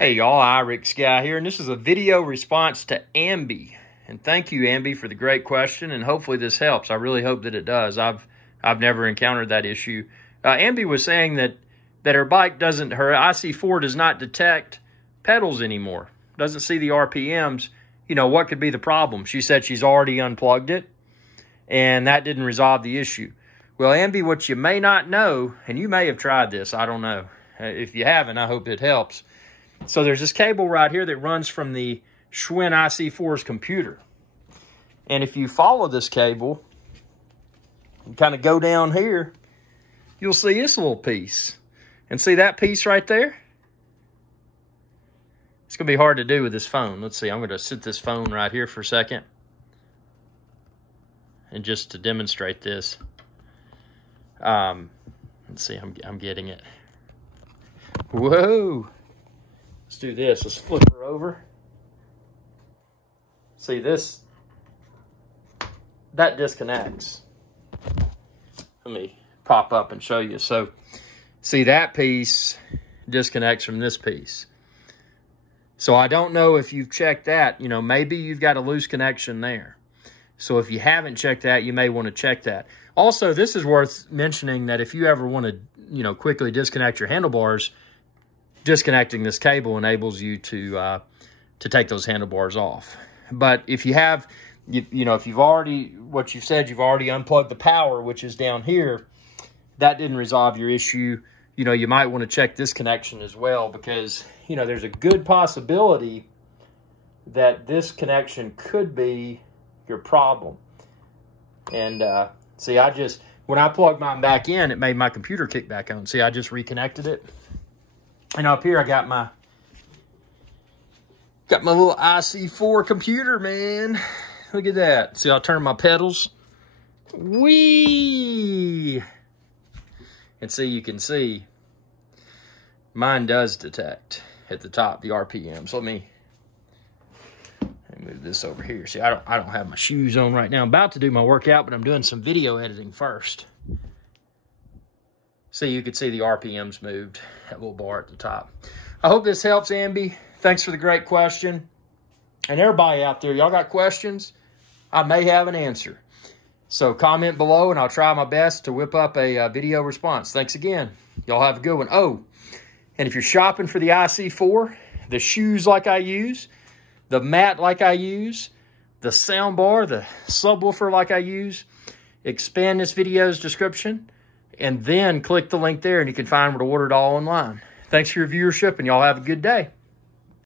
Hey y'all, Irix Guy here, and this is a video response to Ambi. And thank you, Ambi, for the great question, and hopefully this helps. I really hope that it does. I've never encountered that issue. Ambi was saying that her bike doesn't, her IC4 does not detect pedals anymore. Doesn't see the RPMs. You know, what could be the problem? She said she's already unplugged it, and that didn't resolve the issue. Well, Ambi, what you may not know, and you may have tried this, I don't know. If you haven't, I hope it helps. So there's this cable right here that runs from the Schwinn IC4's computer. And if you follow this cable and kind of go down here, you'll see this little piece. And see that piece right there? It's going to be hard to do with this phone. Let's see, I'm going to sit this phone right here for a second. And just to demonstrate this. Let's see, I'm getting it. Whoa! Let's do this. Let's flip her over. See this? That disconnects. Let me pop up and show you. So, see that piece disconnects from this piece. So I don't know if you've checked that. You know, maybe you've got a loose connection there. So if you haven't checked that, you may want to check that. Also, this is worth mentioning that if you ever want to, you know, quickly disconnect your handlebars, disconnecting this cable enables you to take those handlebars off. But if you have, you know, if you've already, what you said, you've already unplugged the power, which is down here, that didn't resolve your issue. You know, you might want to check this connection as well, because, you know, there's a good possibility that this connection could be your problem. And see, when I plugged mine back in, it made my computer kick back on. See, I just reconnected it. And up here, I got my little IC4 computer, man. Look at that. See, I'll turn my pedals. Whee! And see, you can see mine does detect at the top the RPM. So let me move this over here. See, I don't have my shoes on right now. I'm about to do my workout, but I'm doing some video editing first. See, you can see the RPMs moved, that little bar at the top. I hope this helps, Ambi. Thanks for the great question. And everybody out there, y'all got questions? I may have an answer. So comment below, and I'll try my best to whip up a video response. Thanks again. Y'all have a good one. Oh, and if you're shopping for the IC4, the shoes like I use, the mat like I use, the sound bar, the subwoofer like I use, expand this video's description, and then click the link there and you can find where to order it all online. Thanks for your viewership, and y'all have a good day.